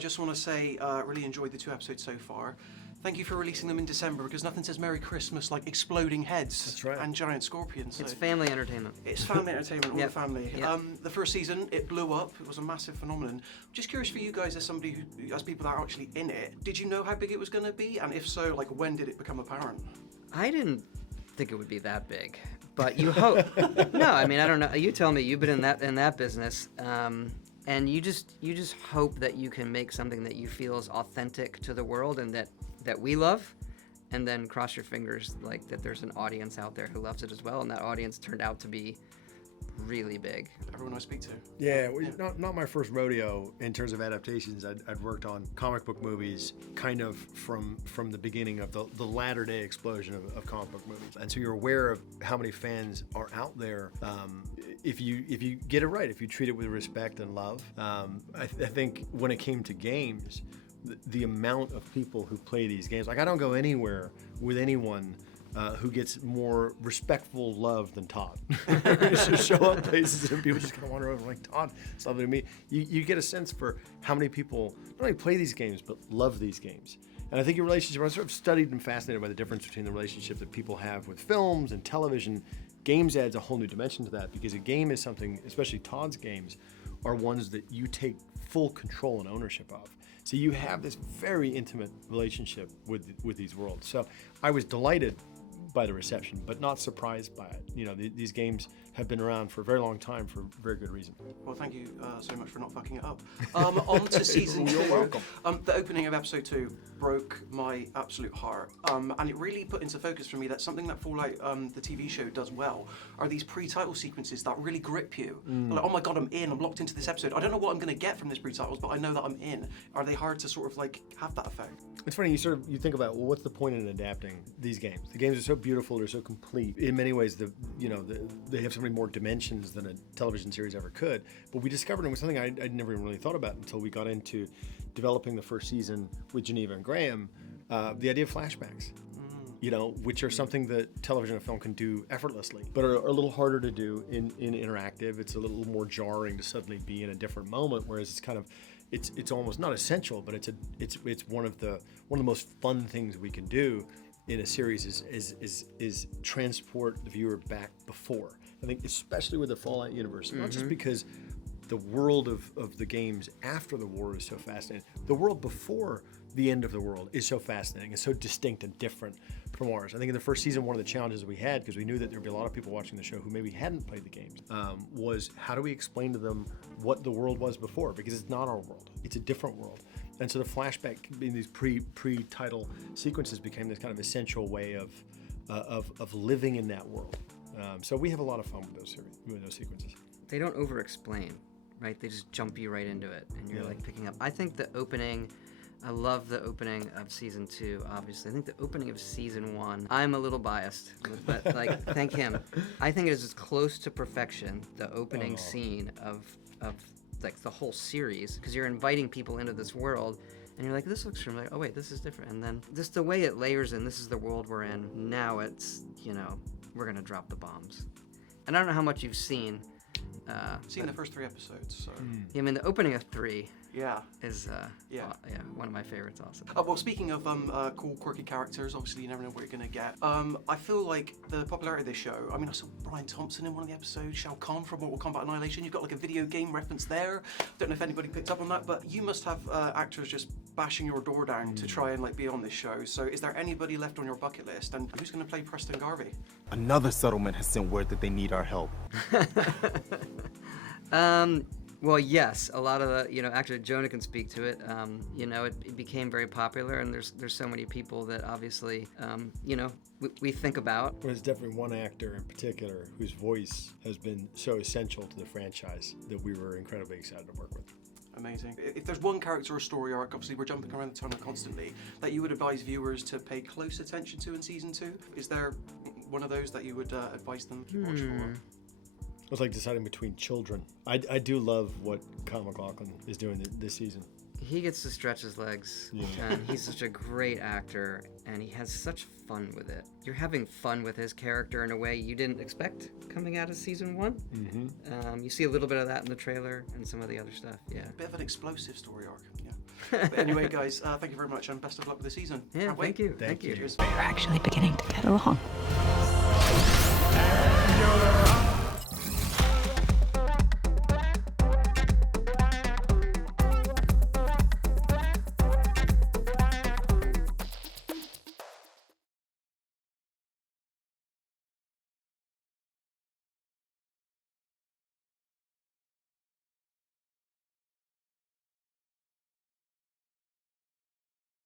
just want to say, really enjoyed the 2 episodes so far. Thank you for releasing them in December, because nothing says Merry Christmas like exploding heads and giant scorpions. So it's family entertainment. It's family entertainment, all the family. Yep. The first season, it blew up. It was a massive phenomenon. Just curious for you guys, as somebody who, as people that are actually in it, did you know how big it was going to be? And if so, like, when did it become apparent? I didn't think it would be that big, but you hope. No, I mean, I don't know. You tell me. You've been in that business, and you just hope that you can make something that you feel is authentic to the world and that we love, and then cross your fingers like that there's an audience out there who loves it as well, and that audience turned out to be really big. Everyone I speak to. Yeah, well, not my first rodeo in terms of adaptations. I'd worked on comic book movies kind of from the beginning of the latter day explosion of comic book movies. And so you're aware of how many fans are out there. If you get it right, if you treat it with respect and love. I think when it came to games, the amount of people who play these games, like I don't go anywhere with anyone who gets more respectful love than Todd. Just show up places and people just kind of wander over like, Todd, something to me. You get a sense for how many people not only play these games, but love these games. And I think your relationship, I sort of studied and fascinated by the difference between the relationship that people have with films and television. Games adds a whole new dimension to that, because a game is something, especially Todd's games, are ones that you take full control and ownership of. So you have this very intimate relationship with these worlds. So I was delighted by the reception, but not surprised by it. You know, these games have been around for a very long time for very good reason. Well, thank you so much for not fucking it up. On to season 2. You're welcome. The opening of episode 2 broke my absolute heart, and it really put into focus for me that something that Fallout, the TV show, does well are these pre-title sequences that really grip you. Like, oh my god, I'm in, I'm locked into this episode. I don't know what I'm going to get from this pre-titles, but I know that I'm in. Are they hard to sort of like have that effect? It's funny, you think about, well, what's the point in adapting these games? The games are so beautiful, they're so complete. In many ways, they have so many more dimensions than a television series ever could. But we discovered it was something I'd never even really thought about until we got into developing the first season with Geneva and Graham, the idea of flashbacks. You know, which are something that television and film can do effortlessly, but are a little harder to do in interactive. It's a little more jarring to suddenly be in a different moment, whereas it's kind of, it's almost not essential, but it's one of the most fun things we can do in a series is transport the viewer back before. I think especially with the Fallout universe, not just because the world of the games after the war is so fascinating. The world before the end of the world is so fascinating. It's so distinct and different from ours. I think in the first season, one of the challenges we had, because we knew that there'd be a lot of people watching the show who maybe hadn't played the games, was how do we explain to them what the world was before? Because it's not our world. It's a different world. And so the flashback in these pre-title sequences became this kind of essential way of living in that world. So we have a lot of fun with those sequences. They don't over-explain, right? They just jump you right into it, and you're like picking up. I think the opening, I love the opening of season 2, obviously. I think the opening of season 1, I'm a little biased, but like, thank him. I think it is as close to perfection, the opening scene of like the whole series, because you're inviting people into this world, and you're like, this looks familiar. Oh wait, this is different. And then just the way it layers in, this is the world we're in. Now it's, we're gonna drop the bombs. And I don't know how much you've seen. Seen the first 3 episodes, so. I mean, the opening of 3 is one of my favorites also. Well, speaking of cool, quirky characters, obviously you never know what you're going to get. I feel like the popularity of this show, I mean, I saw Brian Thompson in one of the episodes, Shao Kahn from Mortal Kombat Annihilation. You've got like a video game reference there. Don't know if anybody picked up on that, but you must have actors just bashing your door down to try and like be on this show. So is there anybody left on your bucket list? And who's going to play Preston Garvey? Another settlement has sent word that they need our help. Well, yes, a lot of the, actually Jonah can speak to it. It became very popular, and there's so many people that obviously, we think about. There's definitely one actor in particular whose voice has been so essential to the franchise that we were incredibly excited to work with. Amazing. If there's one character or story arc, obviously we're jumping around the timeline constantly, that you would advise viewers to pay close attention to in season 2, is there one of those that you would advise them to watch for? It was like deciding between children. I do love what Kyle MacLachlan is doing this season. He gets to stretch his legs, and he's such a great actor, and he has such fun with it. You're having fun with his character in a way you didn't expect coming out of season 1. You see a little bit of that in the trailer and some of the other stuff, Bit of an explosive story arc, But anyway, guys, thank you very much and best of luck with the season. Yeah, Can't wait. thank you. Thank you. Cheers. We're actually beginning to get along.